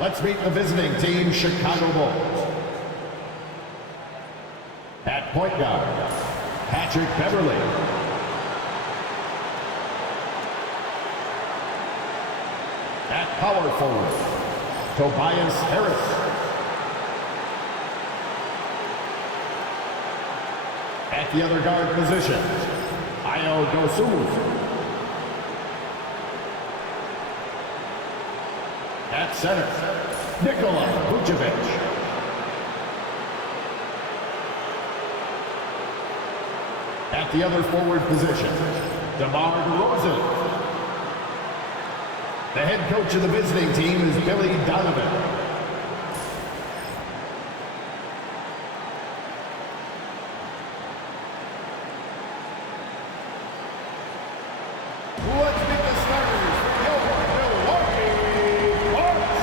Let's meet the visiting team, Chicago Bulls. At point guard, Patrick Beverley. At power forward, Tobias Harris. At the other guard position, Ayo Dosunmu. At center, Nikola Vucevic. At the other forward position, DeMar DeRozan. The head coach of the visiting team is Billy Donovan. Let's meet the starters for your Milwaukee Bucks.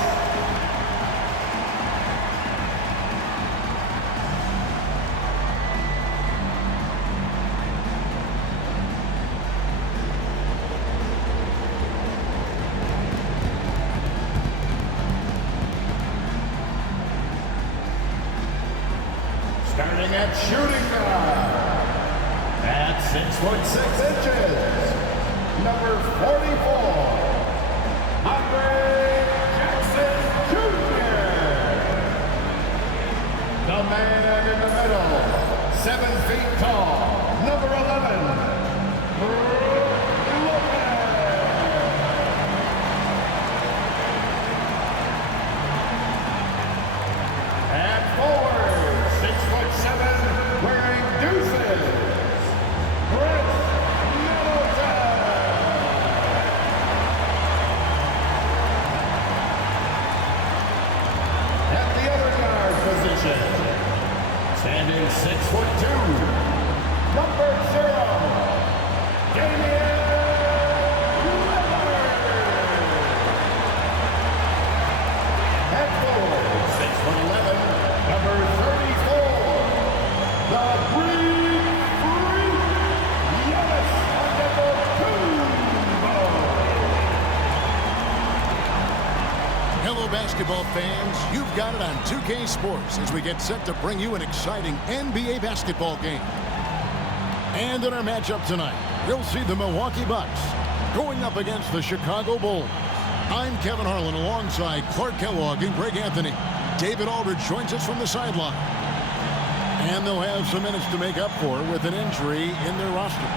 Starting at shooting guard, at 6'6" inches, number 44, Andre Jackson Jr. The man in the middle, 7 feet tall, number 11, Brook Lopez. At forward, 6'7", wearing deuces, Chris Middleton. At the other guard position, standing 6'2", number 0, Damian Lillard. At forward, 6'11", number 34, the Greek Freak, Giannis Antetokounmpo. Hello, basketball fans. You've got it on 2K Sports as we get set to bring you an exciting NBA basketball game. And in our matchup tonight, you'll see the Milwaukee Bucks going up against the Chicago Bulls. I'm Kevin Harlan alongside Clark Kellogg and Greg Anthony. David Aldridge joins us from the sideline. And they'll have some minutes to make up for with an injury in their roster.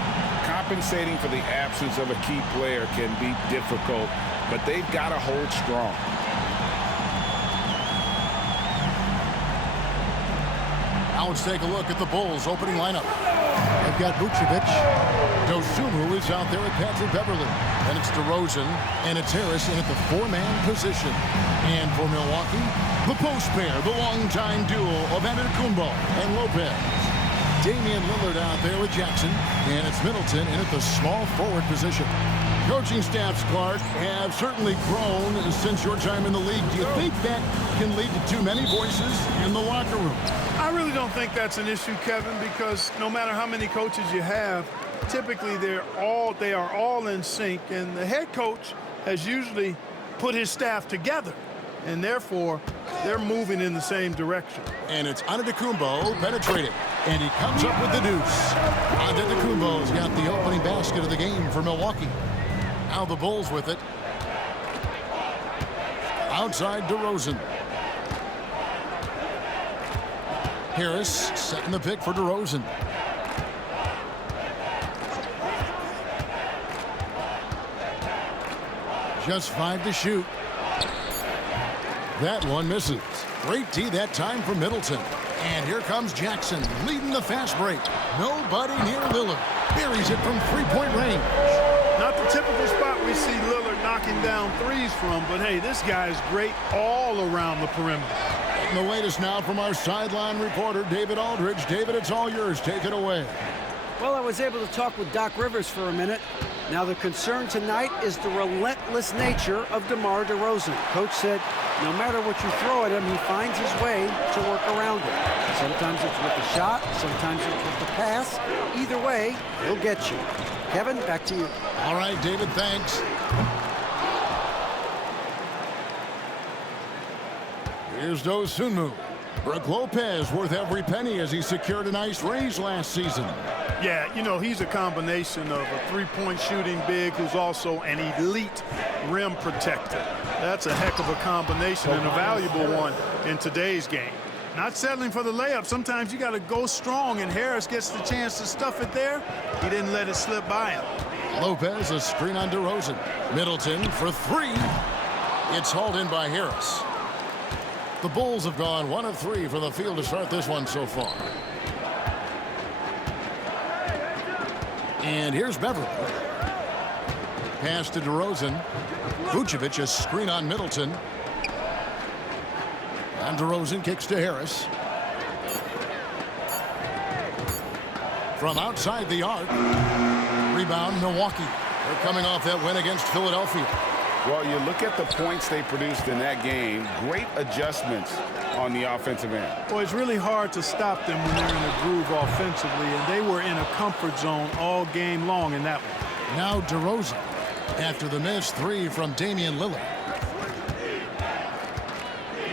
Compensating for the absence of a key player can be difficult, but they've got to hold strong. Now let's take a look at the Bulls' opening lineup. They've got Vucevic. Dosunmu is out there with Patrick Beverley. And it's DeRozan, and it's Harris in at the 4-man position. And for Milwaukee, the post pair, the longtime duo of Antetokounmpo and Lopez. Damian Lillard out there with Jackson, and it's Middleton in at the small forward position. Coaching staffs, Clark, have certainly grown since your time in the league. Do you think that can lead to too many voices in the locker room? I really don't think that's an issue, Kevin, because no matter how many coaches you have, typically they are all in sync, and the head coach has usually put his staff together, and therefore they're moving in the same direction. And it's Antetokounmpo penetrating, and he comes up with the deuce. Antetokounmpo's got the opening basket of the game for Milwaukee. Now the Bulls with it. Outside DeRozan. Harris setting the pick for DeRozan. Just 5 to shoot. That one misses. Great D that time for Middleton. And here comes Jackson leading the fast break. Nobody near Lillard. Buries it from three-point range. Not the typical spot we see Lillard knocking down threes from, but hey, this guy is great all around the perimeter. And the latest now from our sideline reporter, David Aldridge. David, it's all yours. Take it away. Well, I was able to talk with Doc Rivers for a minute. Now, the concern tonight is the relentless nature of DeMar DeRozan. Coach said no matter what you throw at him, he finds his way to work around it. Sometimes it's with the shot, sometimes it's with the pass. Either way, he'll get you. Kevin, back to you. All right, David, thanks. Here's Dosunmu. Brook Lopez worth every penny as he secured a nice raise last season. Yeah, you know, he's a combination of a three-point shooting big who's also an elite rim protector. That's a heck of a combination and a valuable one in today's game. Not settling for the layup. Sometimes you got to go strong, and Harris gets the chance to stuff it there. He didn't let it slip by him. Lopez, a screen on DeRozan. Middleton for three. It's hauled in by Harris. The Bulls have gone 1 of 3 from the field to start this one so far. And here's Beverly. Pass to DeRozan. Vucevic, a screen on Middleton. And DeRozan kicks to Harris. From outside the arc. Rebound, Milwaukee. They're coming off that win against Philadelphia. Well, you look at the points they produced in that game. Great adjustments on the offensive end. Well, it's really hard to stop them when they're in a groove offensively, and they were in a comfort zone all game long in that one. Now DeRozan after the missed 3 from Damian Lillard.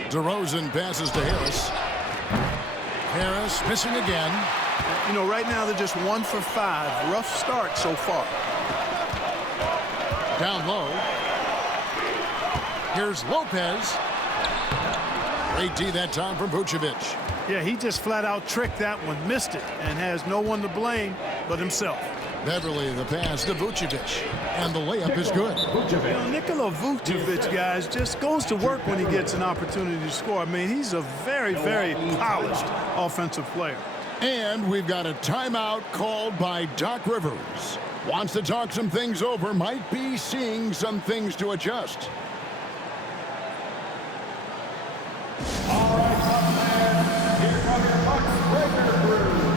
DeRozan passes to Harris. Harris missing again. You know, right now they're just 1 for 5. Rough start so far. Down low. Here's Lopez. Great D that time from Vucevic. Yeah, he just flat out tricked that one, missed it, and has no one to blame but himself. Beverly the pass to Vucevic, and the layup is good. You know, Nikola Vucevic, guys, just goes to work when he gets an opportunity to score. I mean, he's a very, very polished offensive player. And we've got a timeout called by Doc Rivers. Wants to talk some things over, might be seeing some things to adjust. All right, Bucks fans, here come your Bucks breaker crew.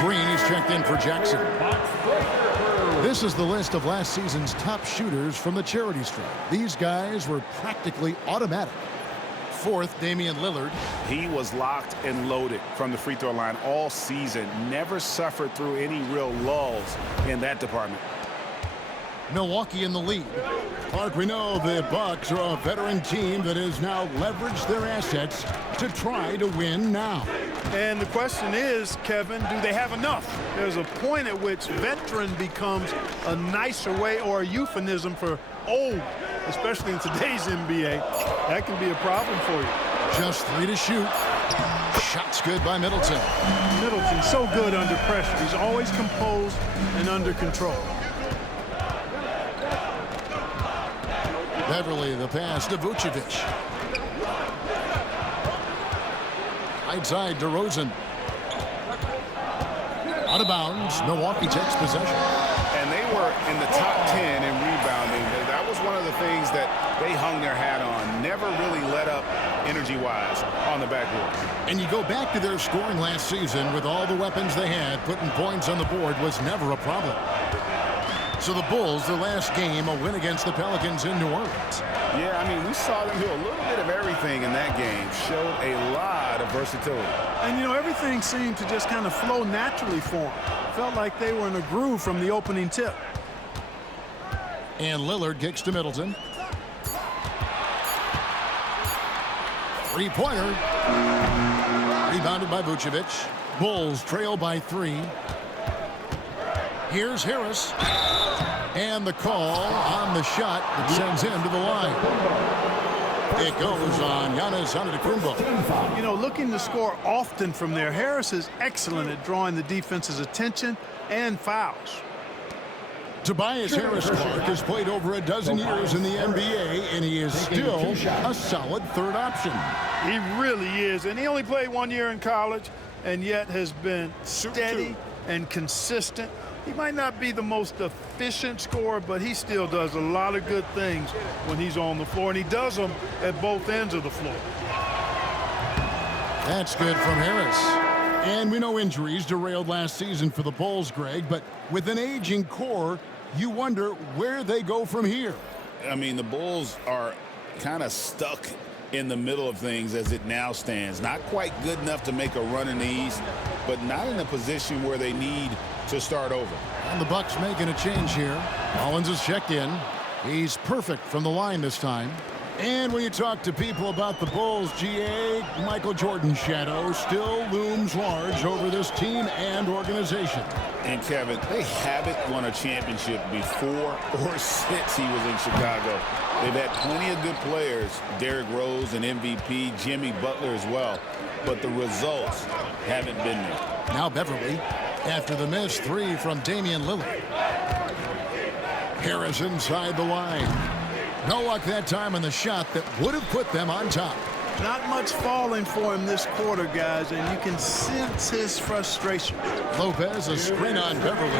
Green is checked in for Jackson. This is the list of last season's top shooters from the charity stripe. These guys were practically automatic. 4th, Damian Lillard. He was locked and loaded from the free throw line all season. Never suffered through any real lulls in that department. Milwaukee in the lead. Clark, we know the Bucks are a veteran team that has now leveraged their assets to try to win now. And the question is, Kevin, do they have enough? There's a point at which veteran becomes a nicer way or a euphemism for old, especially in today's NBA. That can be a problem for you. Just 3 to shoot. Shots good by Middleton. Middleton so good under pressure. He's always composed and under control. Beverly the pass to Vucevic. Right side DeRozan. Out of bounds. Milwaukee takes possession. And they were in the top 10 in rebounding. That was one of the things that they hung their hat on. Never really let up energy-wise on the backboard. And you go back to their scoring last season with all the weapons they had, putting points on the board was never a problem. So the Bulls, their last game, a win against the Pelicans in New Orleans. Yeah, I mean, we saw them do a little bit of everything in that game. Showed a lot of versatility. And, you know, everything seemed to just kind of flow naturally for them. Felt like they were in a groove from the opening tip. And Lillard kicks to Middleton. Three-pointer. Rebounded by Vucevic. Bulls trail by 3. Here's Harris. And the call on the shot that sends him to the line. It goes on Giannis Antetokounmpo. You know, looking to score often from there, Harris is excellent at drawing the defense's attention and fouls. Tobias Harris-Clarke has played over a dozen years in the NBA, and he is still a solid third option. He really is, and he only played 1 year in college, and yet has been steady and consistent. He might not be the most efficient scorer, but he still does a lot of good things when he's on the floor, and he does them at both ends of the floor. That's good from Harris. And we know injuries derailed last season for the Bulls, Greg, but with an aging core, you wonder where they go from here. I mean, the Bulls are kind of stuck in the middle of things as it now stands. Not quite good enough to make a run in the East, but not in a position where they need to start over. And the Bucks making a change here. Collins is checked in. He's perfect from the line this time. And when you talk to people about the Bulls, GA, Michael Jordan's shadow still looms large over this team and organization. And Kevin, they haven't won a championship before or since he was in Chicago. They've had plenty of good players, Derrick Rose and MVP, Jimmy Butler as well, but the results haven't been there. Now Beverly, after the missed 3 from Damian Lillard. Harris inside the line. No luck that time on the shot that would have put them on top. Not much falling for him this quarter, guys, and you can sense his frustration. Lopez, a screen on Beverly.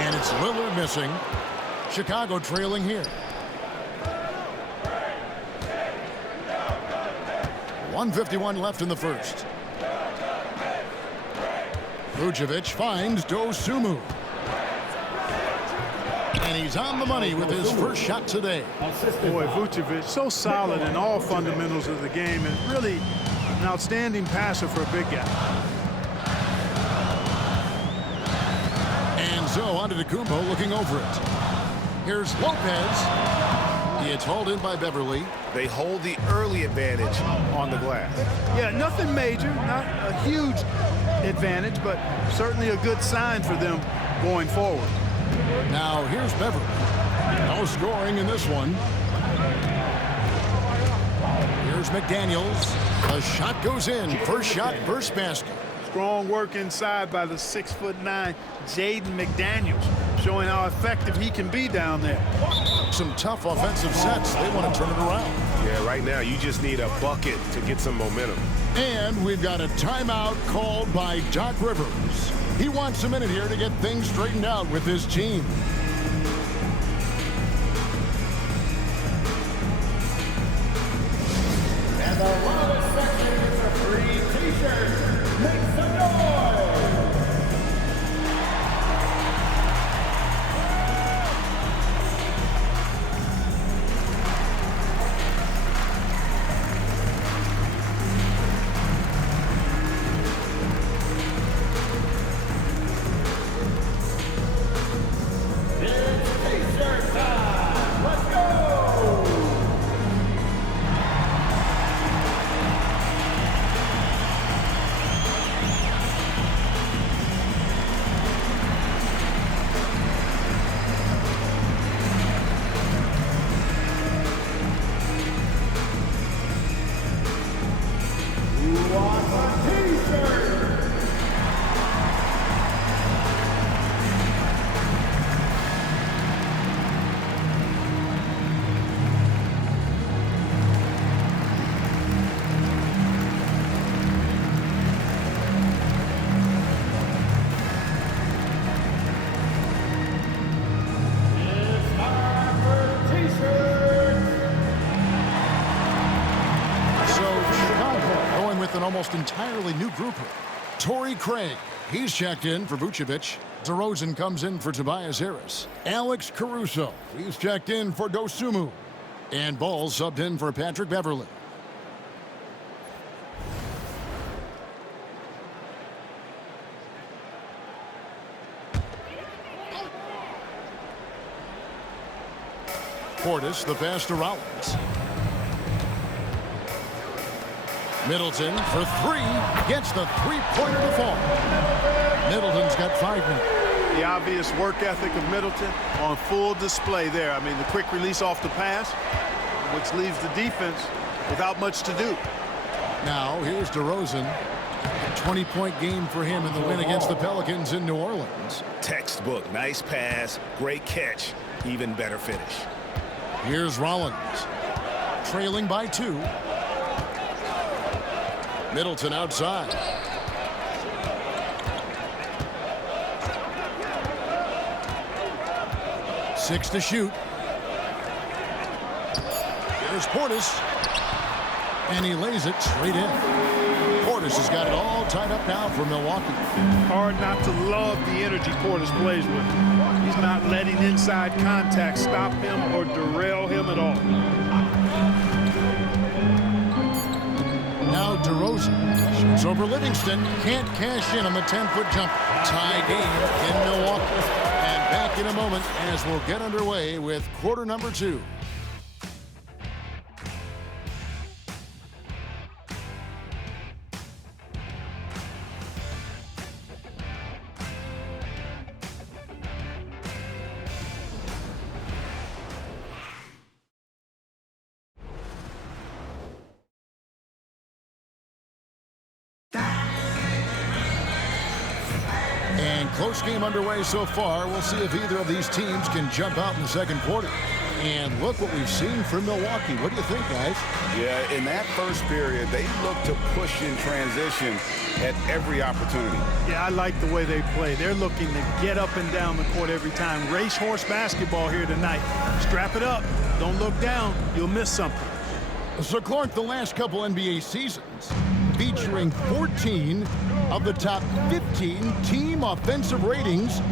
And it's Lillard missing. Chicago trailing here. 1:51 left in the first. Vucevic finds Dosunmu. And he's on the money with his first shot today. Boy, Vucevic, so solid in all fundamentals of the game, and really an outstanding passer for a big guy. And so Antetokounmpo looking over it. Here's Lopez. It's hauled in by Beverly. They hold the early advantage on the glass. Yeah, nothing major, not a huge advantage, but certainly a good sign for them going forward. Now here's Beverly. No scoring in this one. Here's McDaniels. The shot goes in. First shot, first basket. Strong work inside by the 6'9" Jaden McDaniels, showing how effective he can be down there. Some tough offensive sets. They want to turn it around. Yeah, right now you just need a bucket to get some momentum. And we've got a timeout called by Doc Rivers. He wants a minute here to get things straightened out with his team. And the lowest section is a free t-shirt. Make some noise! An almost entirely new group here. Torrey Craig, he's checked in for Vucevic. DeRozan comes in for Tobias Harris. Alex Caruso, he's checked in for Dosunmu. And Ball subbed in for Patrick Beverly. Portis, the pass to Rollins. Middleton for three. Gets the three-pointer to fall. Middleton's got 5 now. The obvious work ethic of Middleton on full display there. I mean, the quick release off the pass, which leaves the defense without much to do. Now, here's DeRozan. A 20-point game for him in the win against the Pelicans in New Orleans. Textbook. Nice pass. Great catch. Even better finish. Here's Rollins. Trailing by 2. Middleton outside. Six to shoot. Here's Portis. And he lays it straight in. Portis has got it all tied up now for Milwaukee. Hard not to love the energy Portis plays with. He's not letting inside contact stop him or derail him at all. Now DeRozan shoots over Livingston. Can't cash in on the 10-foot jump. Tie game in Milwaukee. And back in a moment as we'll get underway with quarter number 2. And close game underway so far. We'll see if either of these teams can jump out in the second quarter. And look what we've seen from Milwaukee. What do you think, guys? Yeah, in that first period, they looked to push in transition at every opportunity. Yeah, I like the way they play. They're looking to get up and down the court every time. Racehorse basketball here tonight. Strap it up. Don't look down. You'll miss something. So, Clark, the last couple NBA seasons featuring 14 of the top 15 team offensive ratings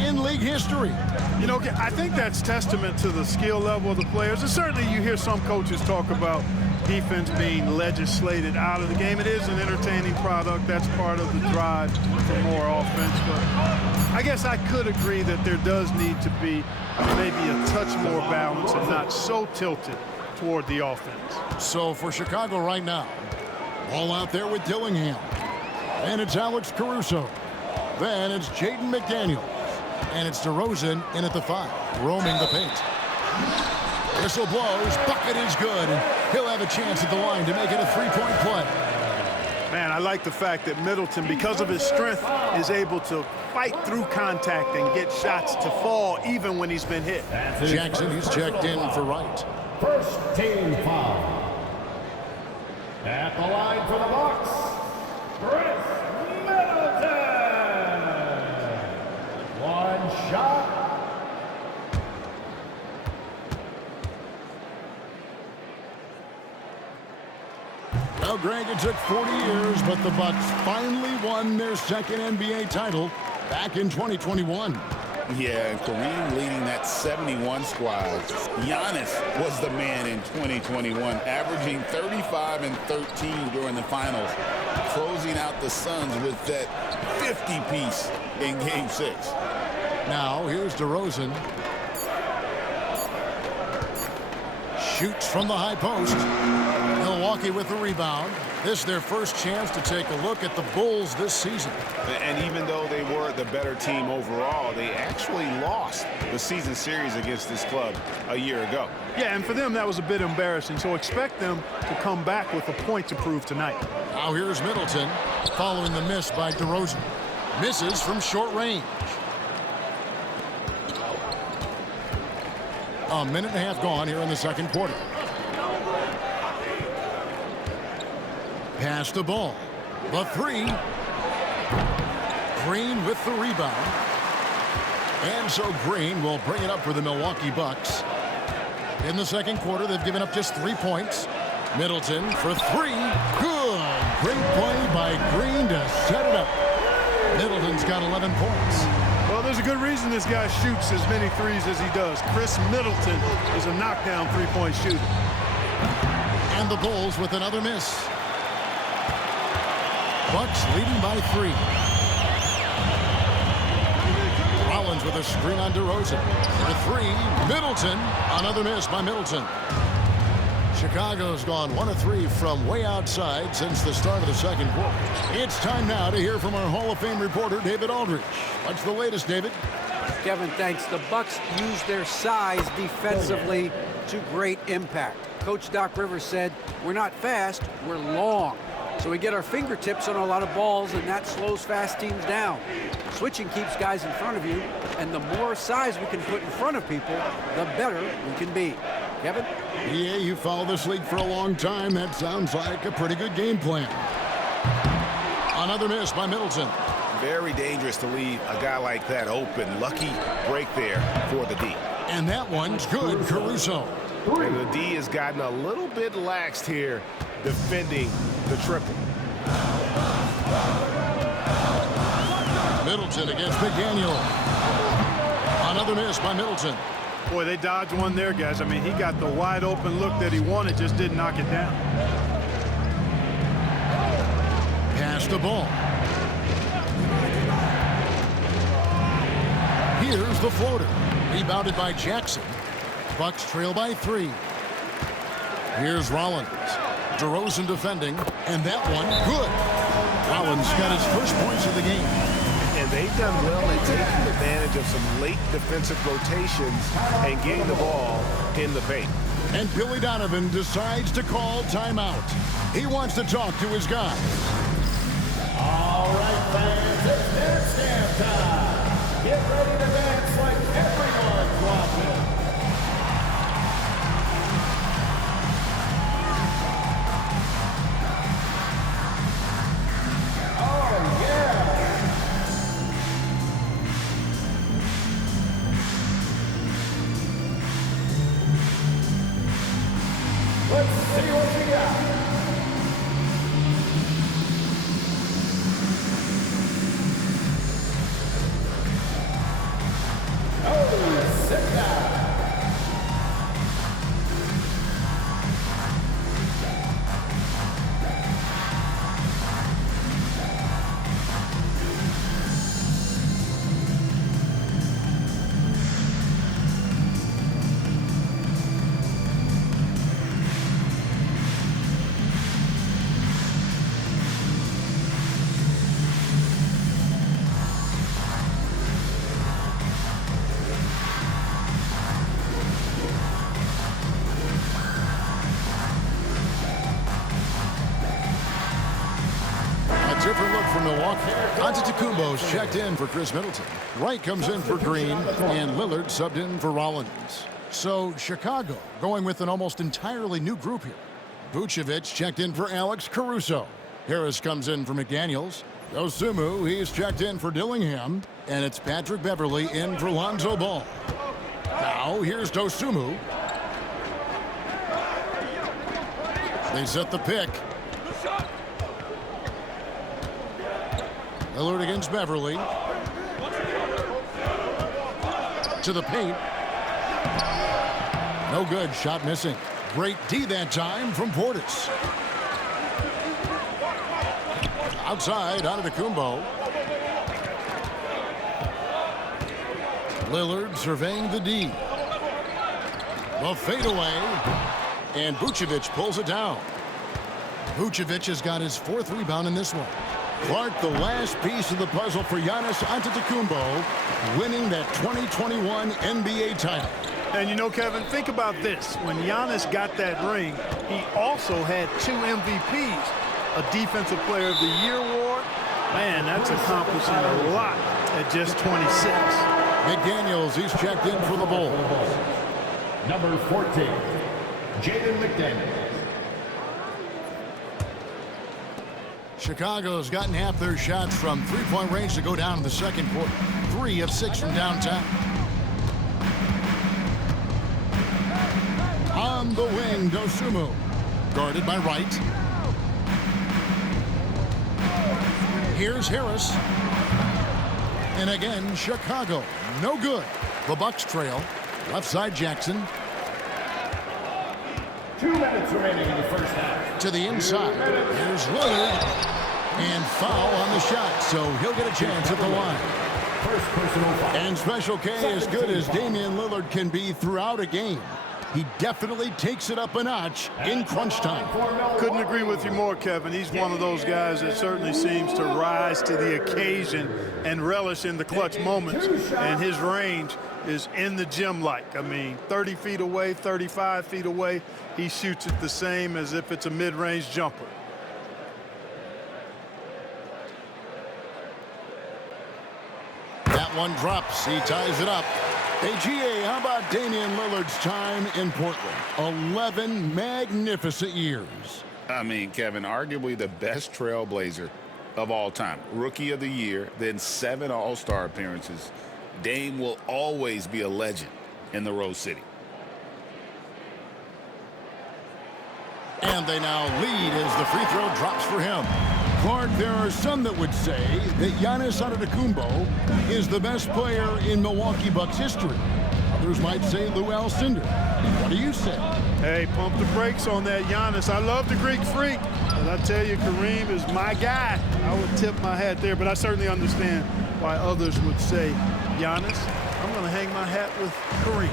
in league history. You know, I think that's testament to the skill level of the players. And certainly you hear some coaches talk about defense being legislated out of the game. It is an entertaining product. That's part of the drive for more offense. But I guess I could agree that there does need to be maybe a touch more balance and not so tilted toward the offense. So for Chicago right now, all out there with Dillingham. And it's Alex Caruso. Then it's Jaden McDaniels. And it's DeRozan in at the 5, roaming the paint. Whistle blows, bucket is good, and he'll have a chance at the line to make it a 3-point play. Man, I like the fact that Middleton, because of his strength, is able to fight through contact and get shots to fall even when he's been hit. Jackson, he's checked in for Wright. First team foul. At the line for the Bucks, Chris Middleton. One shot. Well, Greg, it took 40 years, but the Bucks finally won their second NBA title back in 2021. Yeah, and Kareem leading that 71 squad. Giannis was the man in 2021, averaging 35 and 13 during the finals, closing out the Suns with that 50-piece in Game 6. Now, here's DeRozan. Shoots from the high post. Milwaukee with the rebound. This is their first chance to take a look at the Bulls this season. And even though they were the better team overall, they actually lost the season series against this club a year ago. Yeah, and for them, that was a bit embarrassing. So expect them to come back with a point to prove tonight. Now here's Middleton following the miss by DeRozan. Misses from short range. A minute and a half gone here in the second quarter. Pass the ball. The 3. Green with the rebound. And so Green will bring it up for the Milwaukee Bucks. In the second quarter, they've given up just 3 points. Middleton for 3. Good. Great play by Green to set it up. Middleton's got 11 points. Well, there's a good reason this guy shoots as many threes as he does. Chris Middleton is a knockdown three-point shooter. And the Bulls with another miss. Bucks leading by 3. Rollins with a screen on DeRozan. For 3, Middleton. Another miss by Middleton. Chicago's gone 1 of 3 from way outside since the start of the second quarter. It's time now to hear from our Hall of Fame reporter, David Aldridge. What's the latest, David? Kevin, thanks. The Bucks use their size defensively to great impact. Coach Doc Rivers said, we're not fast, we're long. So we get our fingertips on a lot of balls, and that slows fast teams down. Switching keeps guys in front of you, and the more size we can put in front of people, the better we can be. Kevin? Yeah, you follow this league for a long time. That sounds like a pretty good game plan. Another miss by Middleton. Very dangerous to leave a guy like that open. Lucky break there for the D. And that one's good, Caruso. And the D has gotten a little bit laxed here defending the triple. Middleton against McDaniel. Another miss by Middleton. Boy, they dodged one there, guys. I mean, he got the wide open look that he wanted, just didn't knock it down. Pass the ball. Here's the floater. Rebounded by Jackson. Bucks trail by 3. Here's Rollins. DeRozan defending, and that one good. Rollins got his first points of the game. And they've done well at taking advantage of some late defensive rotations and getting the ball in the paint. And Billy Donovan decides to call timeout. He wants to talk to his guys. All right, fans, it's dance camp time. Get ready to dance like everyone's watching. Oh, yeah. Let's see what you got. Oh, sit down. Different look for Milwaukee. Antetokounmpo's checked in for Chris Middleton. Wright comes in for Green, and Lillard subbed in for Rollins. So Chicago going with an almost entirely new group here. Vucevic checked in for Alex Caruso. Harris comes in for McDaniels. Dosunmu, he's checked in for Dillingham. And it's Patrick Beverley in for Lonzo Ball. Now here's Dosunmu. They set the pick. Lillard against Beverley. To the paint. No good. Shot missing. Great D that time from Portis. Outside, Antetokounmpo. Lillard surveying the D. The fadeaway. And Vucevic pulls it down. Vucevic has got his 4th rebound in this one. Clark, the last piece of the puzzle for Giannis Antetokounmpo, winning that 2021 NBA title. And you know, Kevin, think about this. When Giannis got that ring, he also had 2 MVPs, a Defensive Player of the Year award. Man, that's accomplishing a lot at just 26. McDaniels, he's checked in for the Bulls. Number 14, Jaden McDaniels. Chicago's gotten half their shots from three-point range to go down in the second quarter. 3 of 6 from downtown. On the wing, Dosunmu. Guarded by Wright. Here's Harris. And again, Chicago. No good. The Bucks trail. Left side, Jackson. 2 minutes remaining in the first half. To the inside. Here's Lillard. And foul on the shot, so he'll get a chance at the line. First personal foul. And Special K, as good as Damian Lillard can be throughout a game, he definitely takes it up a notch in crunch time. Couldn't agree with you more, Kevin. He's one of those guys that certainly seems to rise to the occasion and relish in the clutch moments. And his range is in the gym-like. I mean, 30 feet away, 35 feet away, he shoots it the same as if it's a mid-range jumper. That one drops. He ties it up. AGA, how about Damian Lillard's time in Portland? 11 magnificent years. I mean, Kevin, arguably the best trailblazer of all time. Rookie of the year, then 7 All-Star appearances. Dame will always be a legend in the Rose City. And they now lead as the free throw drops for him. Clark, there are some that would say that Giannis Antetokounmpo is the best player in Milwaukee Bucks history. Others might say Lou Alcindor. What do you say? Hey, pump the brakes on that, Giannis. I love the Greek Freak, but I tell you, Kareem is my guy. I would tip my hat there, but I certainly understand why others would say Giannis. I'm going to hang my hat with Kareem.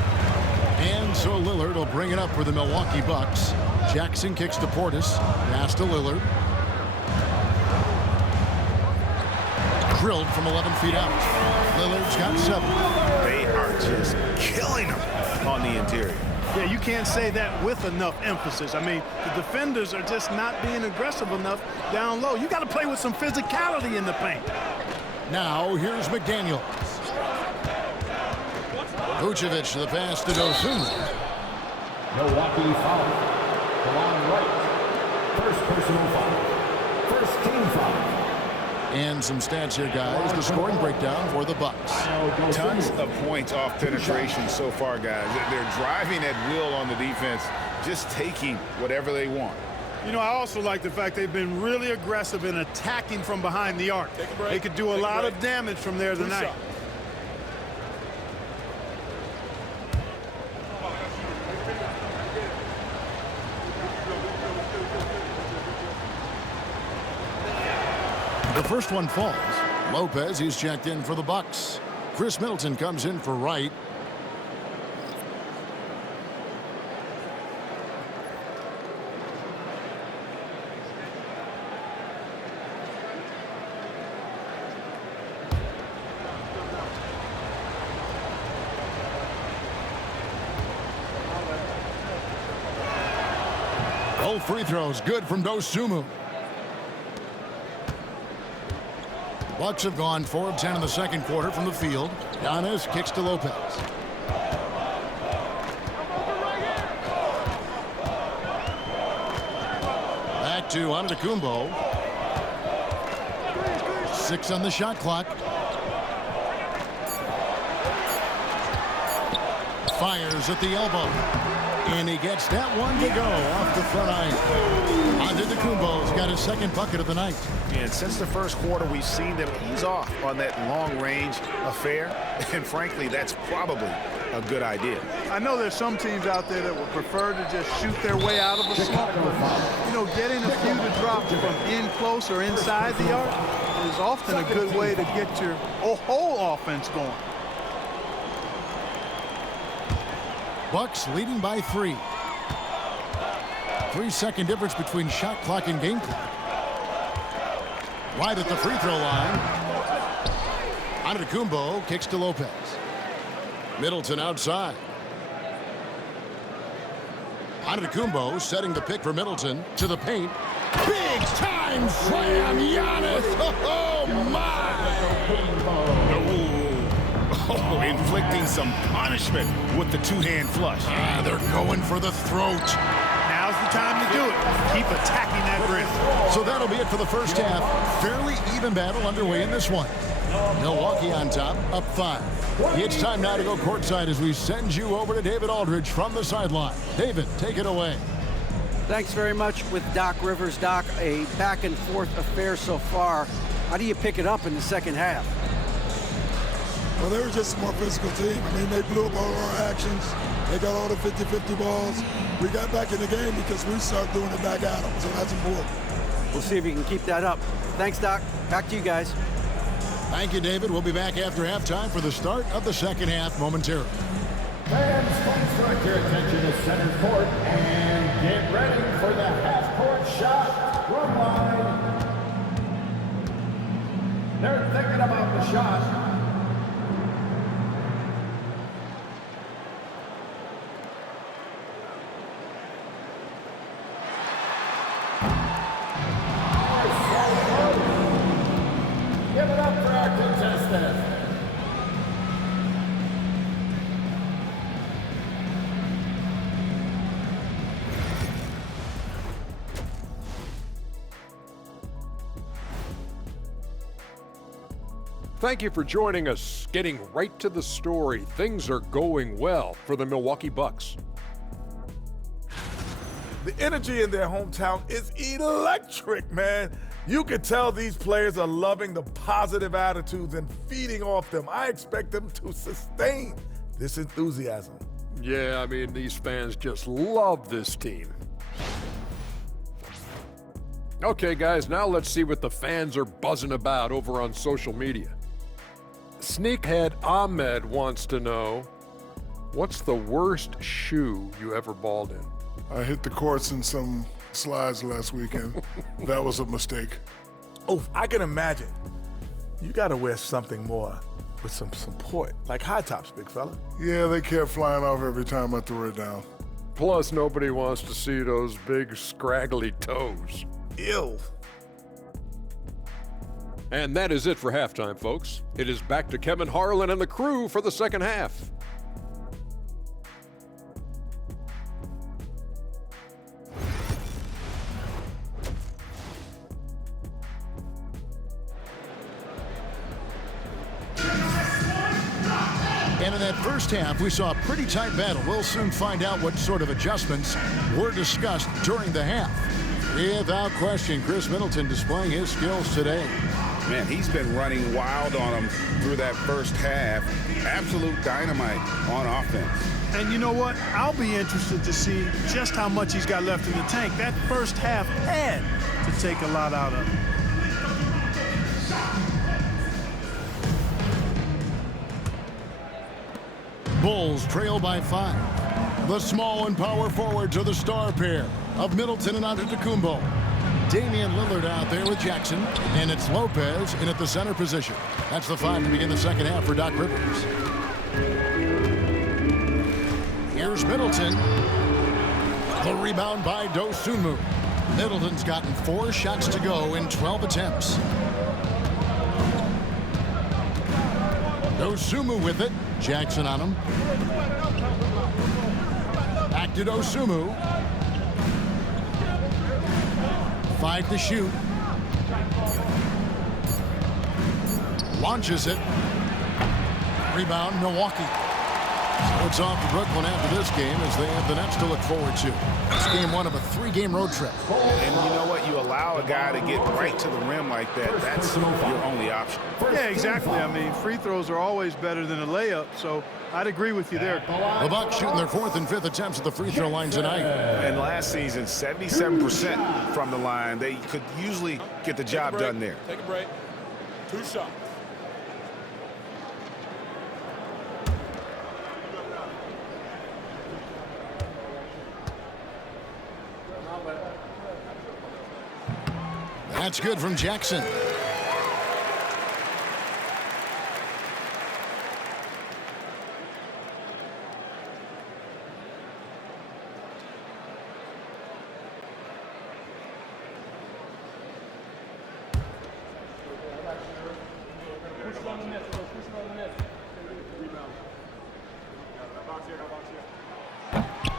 And so Lillard will bring it up for the Milwaukee Bucks. Jackson kicks to Portis. Pass to Lillard. Drilled from 11 feet out. Lillard's got 7. They are just killing him on the interior. Yeah, you can't say that with enough emphasis. I mean, the defenders are just not being aggressive enough down low. You got to play with some physicality in the paint. Now here's McDaniels. Vucevic to the pass to Dosunmu. Milwaukee foul. The line right. First personal foul. First team foul. And some stats here, guys. The scoring breakdown for the Bucks. Tons of points off penetration so far, guys. They're driving at will on the defense, just taking whatever they want. You know, I also like the fact they've been really aggressive in attacking from behind the arc. They could do a lot of damage from there tonight. The first one falls. Lopez, he's checked in for the Bucks. Chris Middleton comes in for Wright. Both free throws good from Dosunmu. Bucks have gone 4 of 10 in the second quarter from the field. Giannis kicks to Lopez. Back to Antetokounmpo. 6 on the shot clock. Fires at the elbow. And he gets that one to go off the front eye. Antetokounmpo's got his second bucket of the night. And since the first quarter, we've seen them ease off on that long-range affair. And frankly, that's probably a good idea. I know there's some teams out there that would prefer to just shoot their way out of a slump. You know, getting a few to drop from in close or inside the arc is often a good way to get your whole offense going. Bucks leading by 3. 3-second difference between shot clock and game clock. Right at the free throw line. Antetokounmpo kicks to Lopez. Middleton outside. Antetokounmpo setting the pick for Middleton to the paint. Big time slam, Giannis! Oh my! Oh, inflicting some punishment with the two-hand flush. They're going for the throat. Now's the time to do it. Keep attacking that rim. So that'll be it for the first half. Fairly even battle underway in this one. Milwaukee on top, up 5. It's time now to go courtside as we send you over to David Aldridge from the sideline. David, take it away. Thanks very much with Doc Rivers. Doc, a back-and-forth affair so far. How do you pick it up in the second half? Well, they were just a more physical team. I mean, they blew up all our actions. They got all the 50-50 balls. We got back in the game because we started doing it back at them, so that's important. We'll see if you can keep that up. Thanks, Doc. Back to you guys. Thank you, David. We'll be back after halftime for the start of the second half momentarily. Fans, please direct your attention to center court and get ready for the half-court shot drum line. They're thinking about the shot. Give it up for our contestant. Thank you for joining us. Getting right to the story, things are going well for the Milwaukee Bucks. The energy in their hometown is electric, man. You can tell these players are loving the positive attitudes and feeding off them. I expect them to sustain this enthusiasm. Yeah, I mean, these fans just love this team. Okay, guys, now let's see what the fans are buzzing about over on social media. Sneakhead Ahmed wants to know, what's the worst shoe you ever balled in? I hit the courts in some slides last weekend. That was a mistake. Oh, I can imagine. You got to wear something more with some support, like high tops, big fella. Yeah, they kept flying off every time I threw it down. Plus, nobody wants to see those big, scraggly toes. Ew. And that is it for halftime, folks. It is back to Kevin Harlan and the crew for the second half. And in that first half, we saw a pretty tight battle. We'll soon find out what sort of adjustments were discussed during the half. Without question, Chris Middleton displaying his skills today. Man, he's been running wild on them through that first half. Absolute dynamite on offense. And you know what? I'll be interested to see just how much he's got left in the tank. That first half had to take a lot out of him. Bulls trail by 5. The small and power forwards are the star pair of Middleton and Antetokounmpo. Damian Lillard out there with Jackson, and it's Lopez in at the center position. That's the 5 to begin the second half for Doc Rivers. Here's Middleton. The rebound by Dosunmu. Middleton's gotten 4 shots to go in 12 attempts. Dosunmu with it. Jackson on him. Back to Dosunmu. 5 to shoot. Launches it. Rebound, Milwaukee. So it's off to Brooklyn after this game as they have the Nets to look forward to. It's game 1 of a 3-game road trip. And you know what? You allow a guy to get right to the rim like that, that's your only option. Yeah, exactly. I mean, free throws are always better than a layup, so I'd agree with you there. The Bucks shooting their 4th and 5th attempts at the free throw line tonight. And last season, 77% from the line. They could usually get the job done there. Take a break. 2 shots. That's good from Jackson.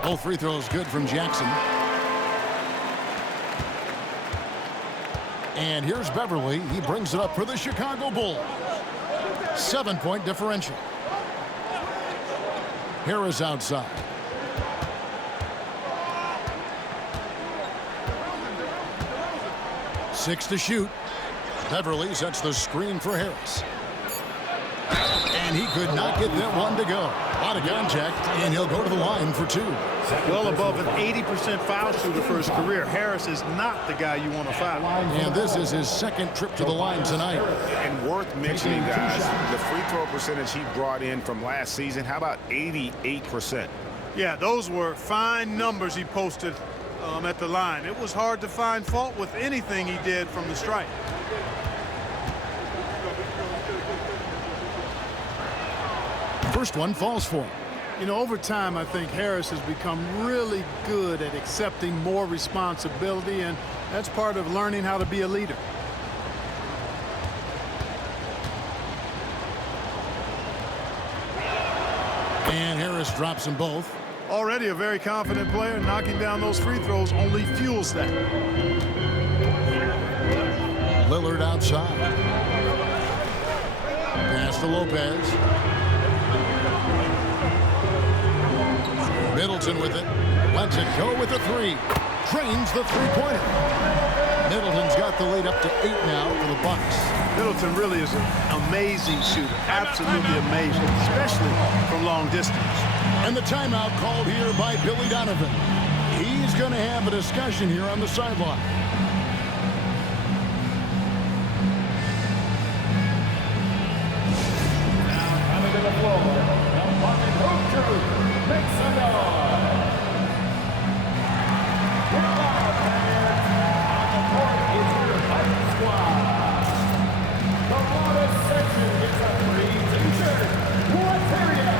Both free throws good from Jackson. And here's Beverly. He brings it up for the Chicago Bulls. 7-point differential. Harris outside. Six to shoot. Beverly sets the screen for Harris. And he could not get that one to go. A lot of contact, and he'll go to the line for 2. Well above an 80% foul shooter for his career. Harris is not the guy you want to foul. And this is his second trip to the line tonight. And worth mentioning, guys, the free throw percentage he brought in from last season, how about 88%? Yeah, those were fine numbers he posted at the line. It was hard to find fault with anything he did from the stripe. First one falls for him. You know, over time, I think Harris has become really good at accepting more responsibility, and that's part of learning how to be a leader. And Harris drops them both. Already a very confident player. Knocking down those free throws only fuels that. Lillard outside. Pass to Lopez. Middleton with it. Lets it go with a 3. Drains the three-pointer. Middleton's got the lead up to 8 now for the Bucks. Middleton really is an amazing shooter. Absolutely amazing, especially from long distance. And the timeout called here by Billy Donovan. He's going to have a discussion here on the sideline. Now coming to the floor, the Martin Hoop Crew makes some noise. We're live, fans. On the court is your Fight Squad. The bonus section gets a free t-shirt. What's area?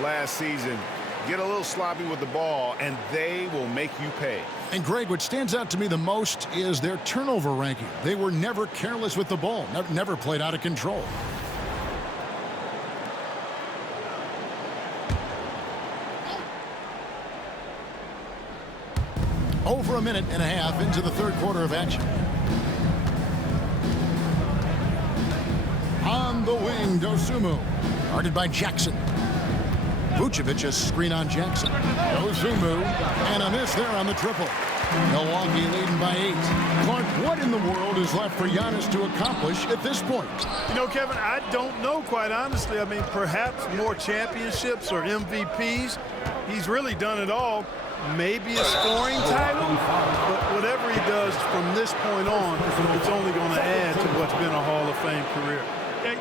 Last season, get a little sloppy with the ball and they will make you pay. And Greg, what stands out to me the most is their turnover ranking. They were never careless with the ball, never played out of control. Over a minute and a half into the third quarter of action. On the wing, Dosunmu, guarded by Jackson. Vucevic, a screen on Jackson. Dosunmu, and a miss there on the triple. Milwaukee leading by 8. Clark, what in the world is left for Giannis to accomplish at this point? You know, Kevin, I don't know, quite honestly. I mean, perhaps more championships or MVPs. He's really done it all. Maybe a scoring title, but whatever he does from this point on, it's only going to add to what's been a Hall of Fame career.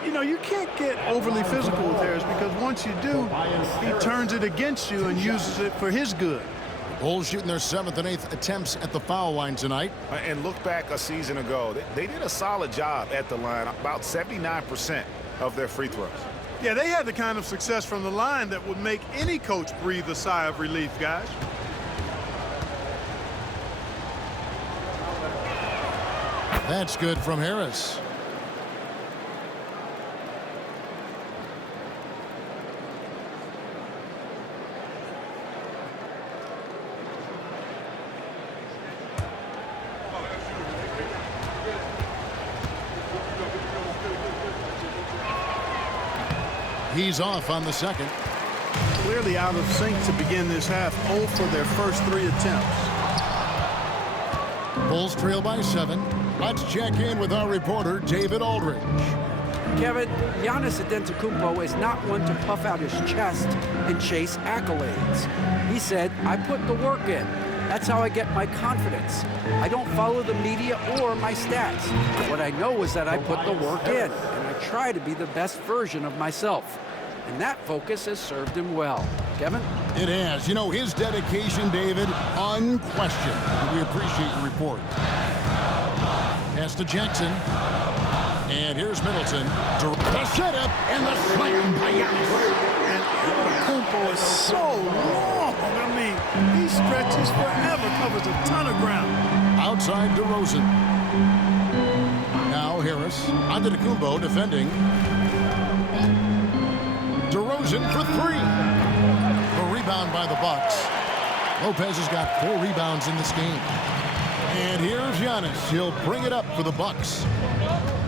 You know, you can't get overly physical with Harris because once you do, he turns it against you and uses it for his good. Bulls shooting their 7th and 8th attempts at the foul line tonight. And look back a season ago. They did a solid job at the line, about 79% of their free throws. Yeah, they had the kind of success from the line that would make any coach breathe a sigh of relief, guys. That's good from Harris. He's off on the second. Clearly out of sync to begin this half. 0 for their first 3 attempts. Bulls trail by 7. Let's check in with our reporter, David Aldridge. Kevin, Giannis Antetokounmpo is not one to puff out his chest and chase accolades. He said, I put the work in, That's how I get my confidence. I don't follow the media or my stats. What I know is that I put the work in, and I try to be the best version of myself. And that focus has served him well. Kevin? It has. You know, his dedication, David, unquestioned. We appreciate your report. Pass to Jackson. And here's Middleton. The setup and the slam by Giannis. And Antetokounmpo is so long. I mean, he stretches forever, covers a ton of ground. Outside DeRozan. Now Harris. Antetokounmpo defending. DeRozan for three. The rebound by the Bucks. Lopez has got 4 rebounds in this game. And here's Giannis. He'll bring it up for the Bucks.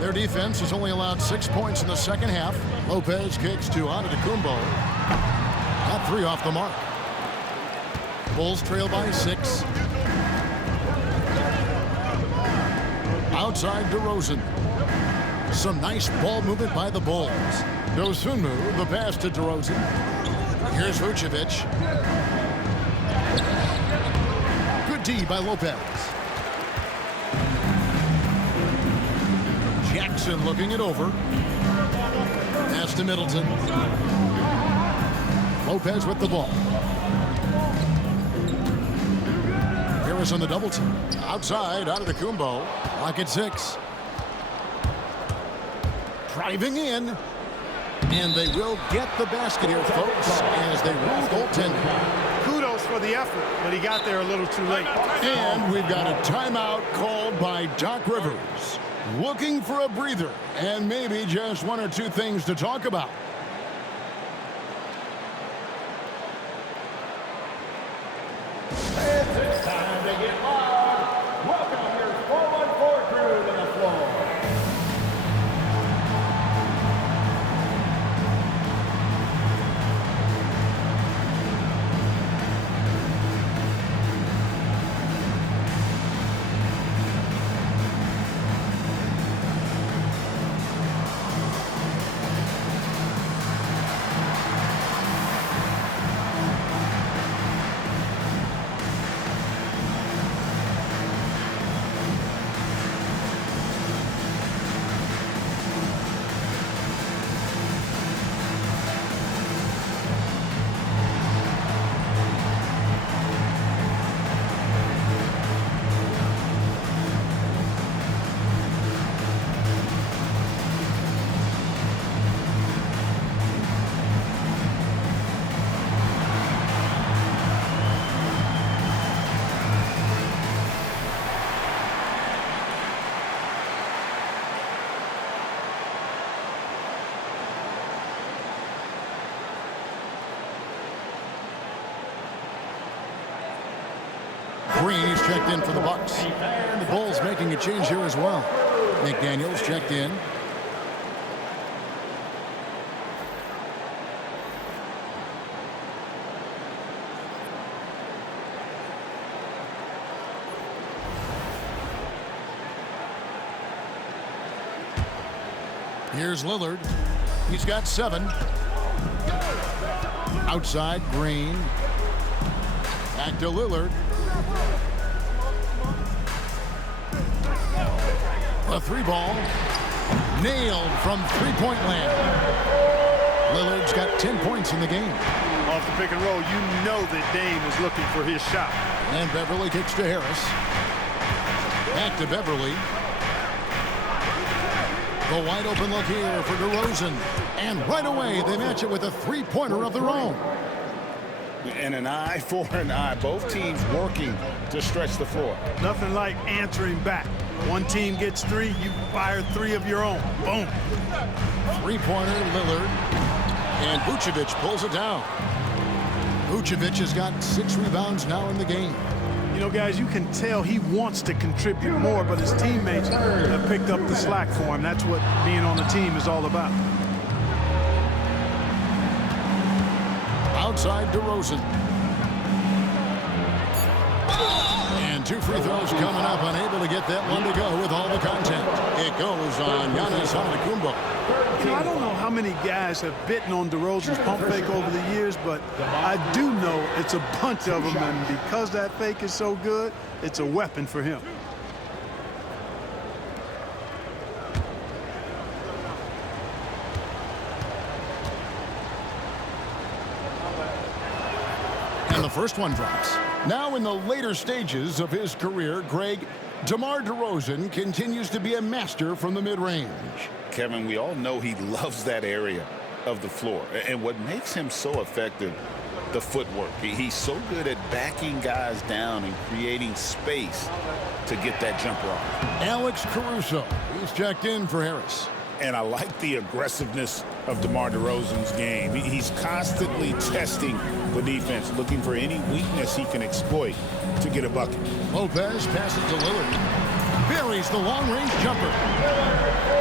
Their defense has only allowed 6 points in the second half. Lopez kicks to Antetokounmpo. Got 3 off the mark. Bulls trail by 6. Outside DeRozan. Some nice ball movement by the Bulls. Dosunmu, the pass to DeRozan. Here's Vucevic. Good D by Lopez. Jackson looking it over. Pass to Middleton. Lopez with the ball. Harris on the double team. Outside, Antetokounmpo. Lock at 6. Driving in. And they will get the basket here, folks, as they rule goaltending. Kudos for the effort, but he got there a little too late. And we've got a timeout called by Doc Rivers. Looking for a breather and maybe just 1 or 2 things to talk about. It's time to get live. Welcome your 414 crew to the floor. Green is checked in for the Bucks. And the Bulls making a change here as well. McDaniels checked in. Here's Lillard. He's got 7. Outside, Green. Back to Lillard. A 3-ball. Nailed from three-point land. Lillard's got 10 points in the game. Off the pick and roll, you know that Dame is looking for his shot. And Beverly kicks to Harris. Back to Beverly. The wide open look here for DeRozan. And right away, they match it with a 3-pointer of their own. And an eye for an eye. Both teams working to stretch the floor. Nothing like answering back. One team gets 3, you fire 3 of your own. Boom. 3-pointer, Lillard. And Vucevic pulls it down. Vucevic has got 6 rebounds now in the game. You know, guys, you can tell he wants to contribute more, but his teammates have picked up the slack for him. That's what being on the team is all about. Outside DeRozan. And And 2 free throws coming up, unable to get that one to go with all the contact. It goes on Giannis Antetokounmpo. You know, I don't know how many guys have bitten on DeRozan's pump fake over the years, but I do know it's a bunch of them, and because that fake is so good, it's a weapon for him. And the first one drops. Now in the later stages of his career, Greg, DeMar DeRozan continues to be a master from the mid-range. Kevin, we all know he loves that area of the floor. And what makes him so effective, the footwork. He's so good at backing guys down and creating space to get that jumper off. Alex Caruso, he's checked in for Harris. And I like the aggressiveness of DeMar DeRozan's game. He's constantly testing the defense, looking for any weakness he can exploit to get a bucket. Lopez passes to Lillard. Buries the long-range jumper.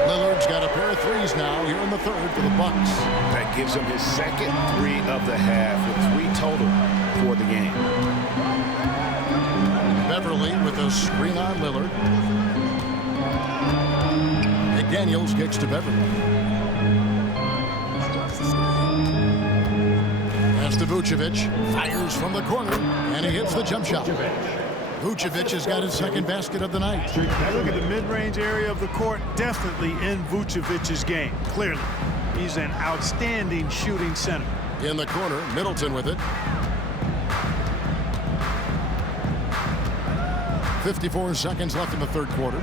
Lillard's got a pair of threes now here in the third for the Bucks. That gives him his second 3 of the half with 3 total for the game. Beverly with a screen on Lillard. McDaniels kicks to Beverly. Pass to Vucevic. Fires from the corner, and he hits the jump shot. Vucevic has got his second basket of the night. Look at the mid-range area of the court, definitely in Vucevic's game, clearly. He's an outstanding shooting center. In the corner, Middleton with it. 54 seconds left in the third quarter.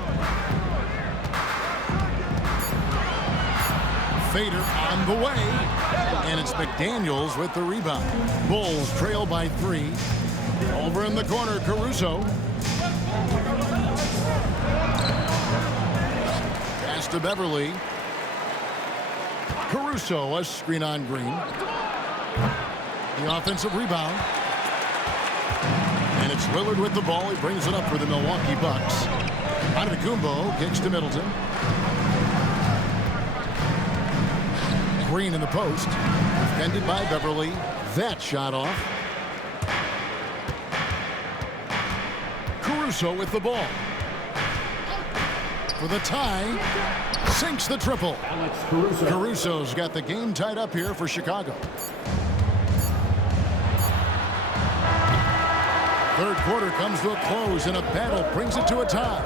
Fader on the way, and it's McDaniels with the rebound. Bulls trail by 3. Over in the corner, Caruso. Pass to Beverly. Caruso, a screen on Green. The offensive rebound. And it's Lillard with the ball. He brings it up for the Milwaukee Bucks. Antetokounmpo kicks to Middleton. Green in the post. Defended by Beverly. That shot off. Caruso with the ball. For the tie. Sinks the triple. Caruso's got the game tied up here for Chicago. Third quarter comes to a close, and a battle brings it to a tie.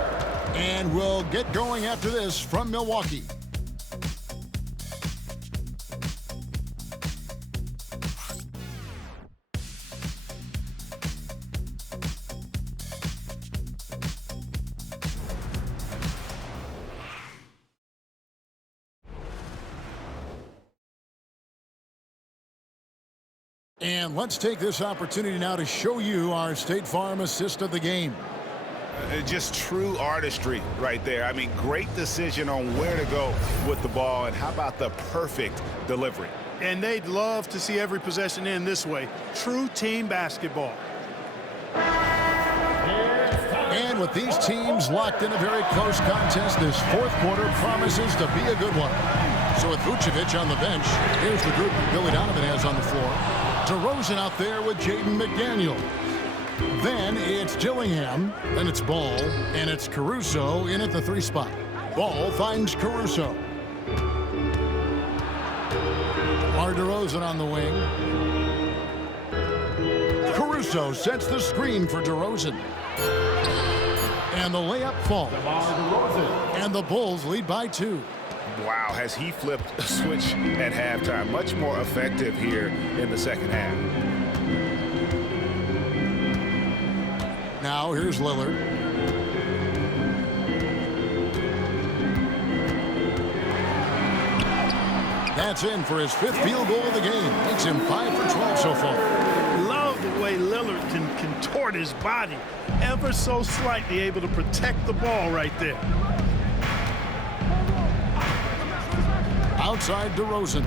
And we'll get going after this from Milwaukee. And let's take this opportunity now to show you our State Farm assist of the game. Just true artistry right there. I mean, great decision on where to go with the ball, and how about the perfect delivery? And they'd love to see every possession end this way. True team basketball. And with these teams locked in a very close contest, this fourth quarter promises to be a good one. So with Vucevic on the bench, here's the group that Billy Donovan has on the floor. DeRozan out there with Jaden McDaniels. Then it's Dillingham, then it's Ball, and it's Caruso in at the 3 spot. Ball finds Caruso. DeRozan on the wing. Caruso sets the screen for DeRozan. And the layup falls. And the Bulls lead by 2. Wow, has he flipped a switch at halftime. Much more effective here in the second half. Now here's Lillard. That's in for his 5th field goal of the game. Makes him 5 for 12 so far. Love the way Lillard can contort his body ever so slightly, able to protect the ball right there. Outside DeRozan.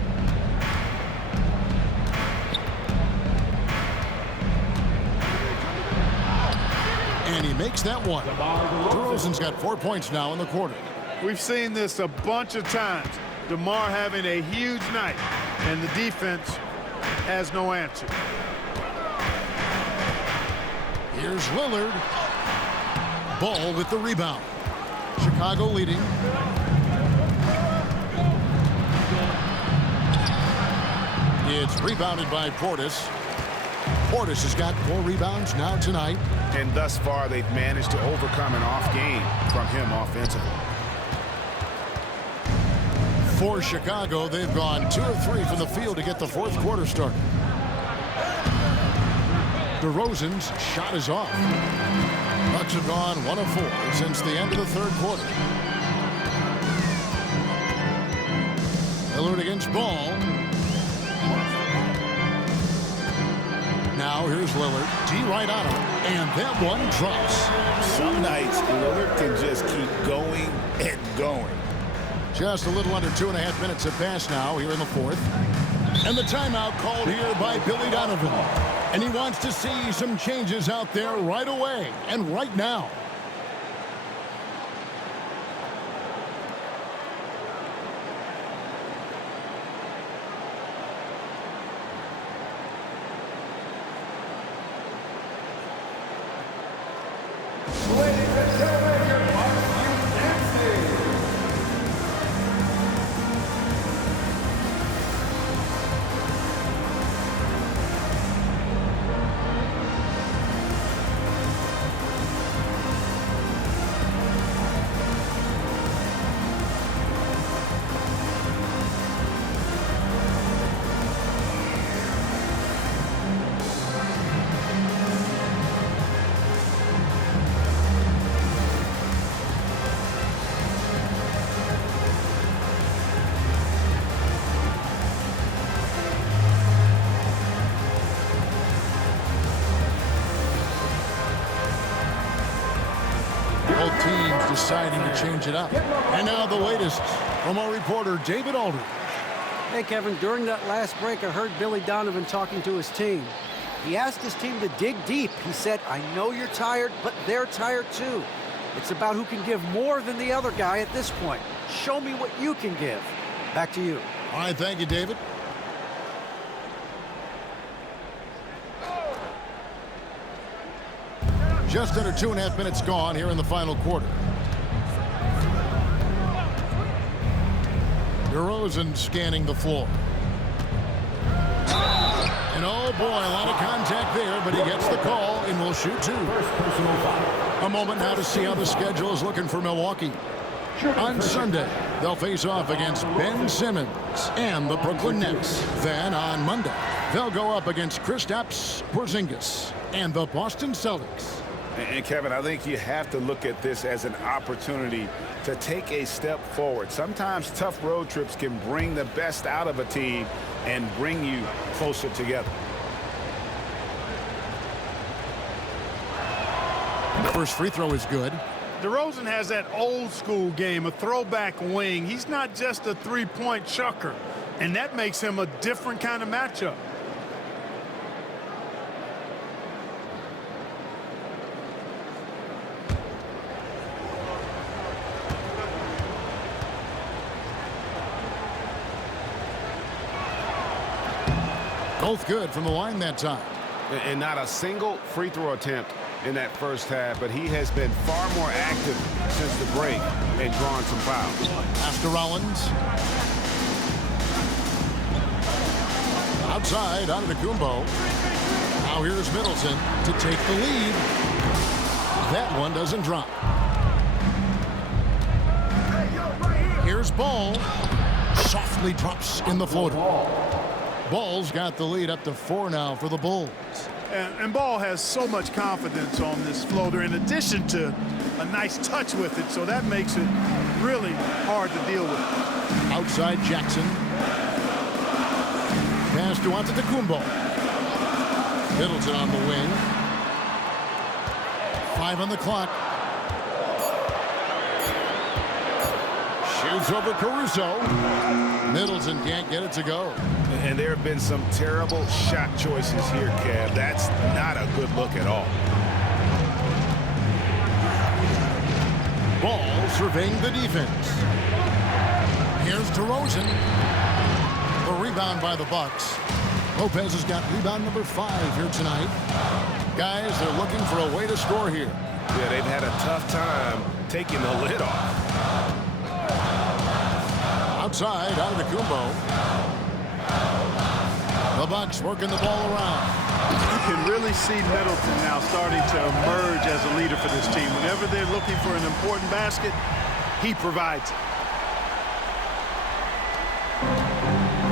And he makes that one. DeRozan's got 4 points now in the quarter. We've seen this a bunch of times. DeMar having a huge night, and the defense has no answer. Here's Lillard. Ball with the rebound. Chicago leading. It's rebounded by Portis. Portis has got 4 rebounds now tonight. And thus far, they've managed to overcome an off game from him offensively. For Chicago, they've gone 2 of 3 from the field to get the 4th quarter started. DeRozan's shot is off. Bucks have gone 1 of 4 since the end of the 3rd quarter. Lillard against Ball. Now here's Lillard. D right on him. And that one drops. Some nights, Lillard can just keep going and going. Just a little under 2.5 minutes have passed now here in the 4th. And the timeout called here by Billy Donovan. And he wants to see some changes out there right away and right now. Ladies and gentlemen, your Mark Nancy. Both teams deciding to change it up. And now the latest from our reporter, David Aldridge. Hey, Kevin, during that last break, I heard Billy Donovan talking to his team. He asked his team to dig deep. He said, I know you're tired, but they're tired too. It's about who can give more than the other guy at this point. Show me what you can give. Back to you. All right, thank you, David. Just under 2.5 minutes gone here in the final quarter. DeRozan scanning the floor. And oh boy, a lot of contact there, but he gets the call and will shoot 2. A moment now to see how the schedule is looking for Milwaukee. On Sunday, they'll face off against Ben Simmons and the Brooklyn Nets. Then on Monday, they'll go up against Kristaps Porzingis and the Boston Celtics. And Kevin, I think you have to look at this as an opportunity to take a step forward. Sometimes tough road trips can bring the best out of a team and bring you closer together. The first free throw is good. DeRozan has that old school game, a throwback wing. He's not just a three-point chucker, and that makes him a different kind of matchup. Both good from the line that time. And not a single free throw attempt in that first half, but he has been far more active since the break and drawn some fouls. Pass to Rollins. Outside, Antetokounmpo. Now here's Middleton to take the lead. That one doesn't drop. Here's Ball. Softly drops in the floater. Ball's got the lead up to 4 now for the Bulls. And Ball has so much confidence on this floater in addition to a nice touch with it, so that makes it really hard to deal with. Outside Jackson. Pass to Antetokounmpo. Middleton on the wing. 5 on the clock. Shoots over Caruso. Middleton can't get it to go. And there have been some terrible shot choices here, Kev. That's not a good look at all. Ball surveying the defense. Here's DeRozan. The rebound by the Bucks. Lopez has got rebound number 5 here tonight. Guys, they're looking for a way to score here. Yeah, they've had a tough time taking the lid off. Outside, Antetokounmpo. The Bucks working the ball around. You can really see Middleton now starting to emerge as a leader for this team. Whenever they're looking for an important basket, he provides it.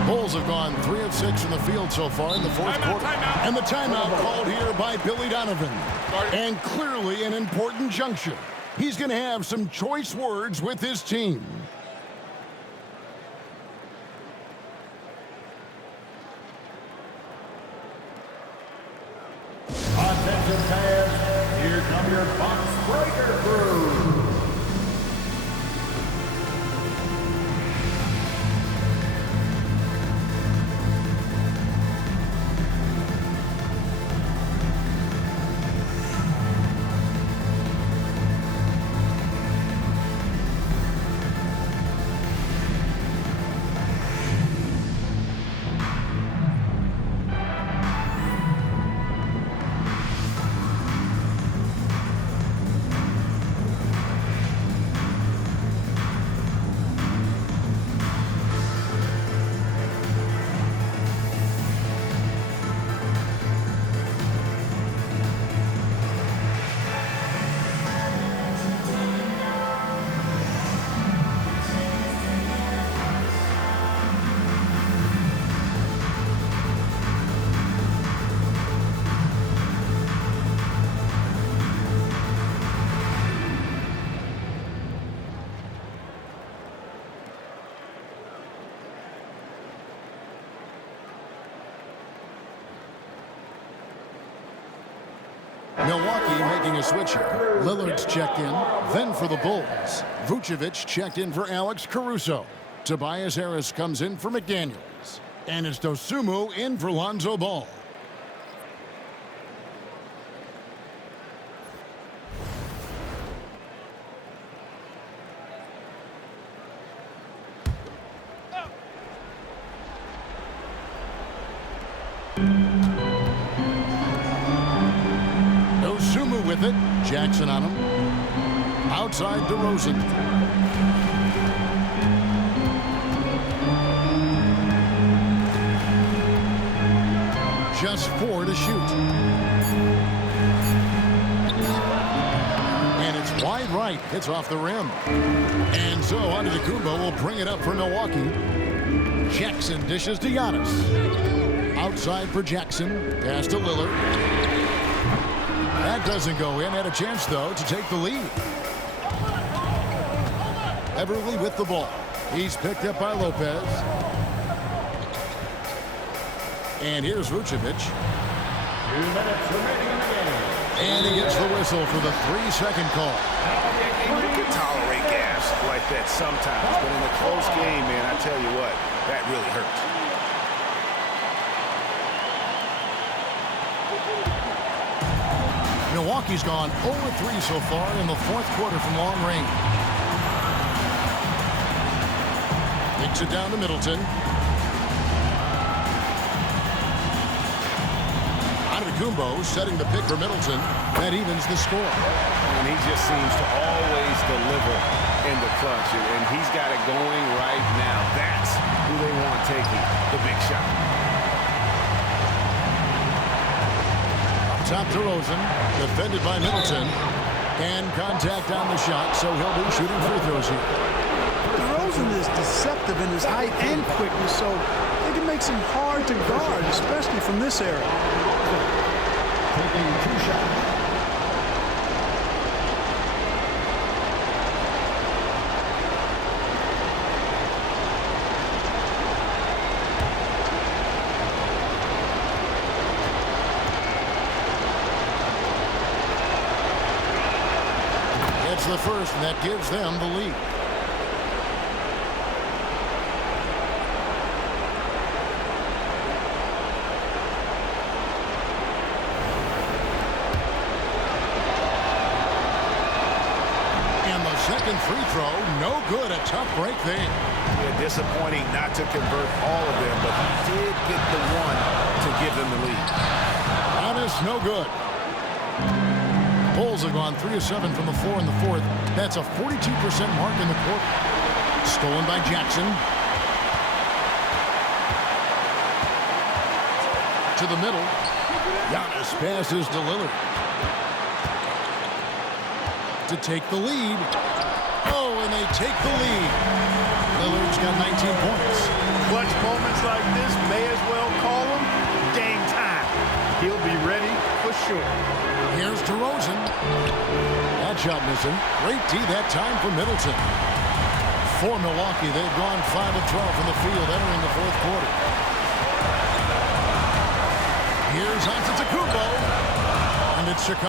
Bulls have gone 3 of 6 from the field so far in the fourth quarter. And the timeout called here by Billy Donovan. And clearly an important juncture. He's going to have some choice words with his team. Attention fans, here come your Bucks breaker crew. Milwaukee making a switch here. Lillard's checked in. Then for the Bulls, Vucevic checked in for Alex Caruso. Tobias Harris comes in for McDaniels. And it's Dosunmu in for Lonzo Ball. Dosunmu with it. Jackson on him. Outside DeRozan. Just 4 to shoot. And it's wide right. It's off the rim. And so Antetokounmpo will bring it up for Milwaukee. Jackson dishes to Giannis. Outside for Jackson. Pass to Lillard. That doesn't go in. Had a chance, though, to take the lead. Everly with the ball. He's picked up by Lopez. And here's Vucevic. 2 minutes remaining in the game. And he gets the whistle for the 3-second call. You can tolerate gas like that sometimes, but in a close game, man, I tell you what, that really hurts. Milwaukee's gone 0-3 so far in the fourth quarter from long range. Kicks it down to Middleton. Antetokounmpo setting the pick for Middleton. That evens the score. And he just seems to always deliver in the clutch, and he's got it going right now. That's who they want taking the big shot. Up top to Rosen, defended by Middleton. And contact on the shot, so he'll be shooting free throws here. DeRozan is deceptive in his height and quickness, so it makes him hard to guard, especially from this area. Taking 2 shots. It's the first, and that gives them the lead. Second free throw, no good. A tough break there. Yeah, disappointing not to convert all of them, but he did get the one to give them the lead. Giannis, no good. Bulls have gone 3 of 7 from the floor in the fourth. That's a 42% mark in the quarter. Stolen by Jackson. To the middle. Giannis passes to Lillard. To take the lead. Oh, and they take the lead. Lillard's got 19 points. Clutch moments like this may as well call them game time. He'll be ready for sure. Here's DeRozan. That shot missing. Great D that time for Middleton. For Milwaukee, they've gone 5 of 12 from the field entering the fourth quarter. Here's Antetokounmpo. And it's Chicago.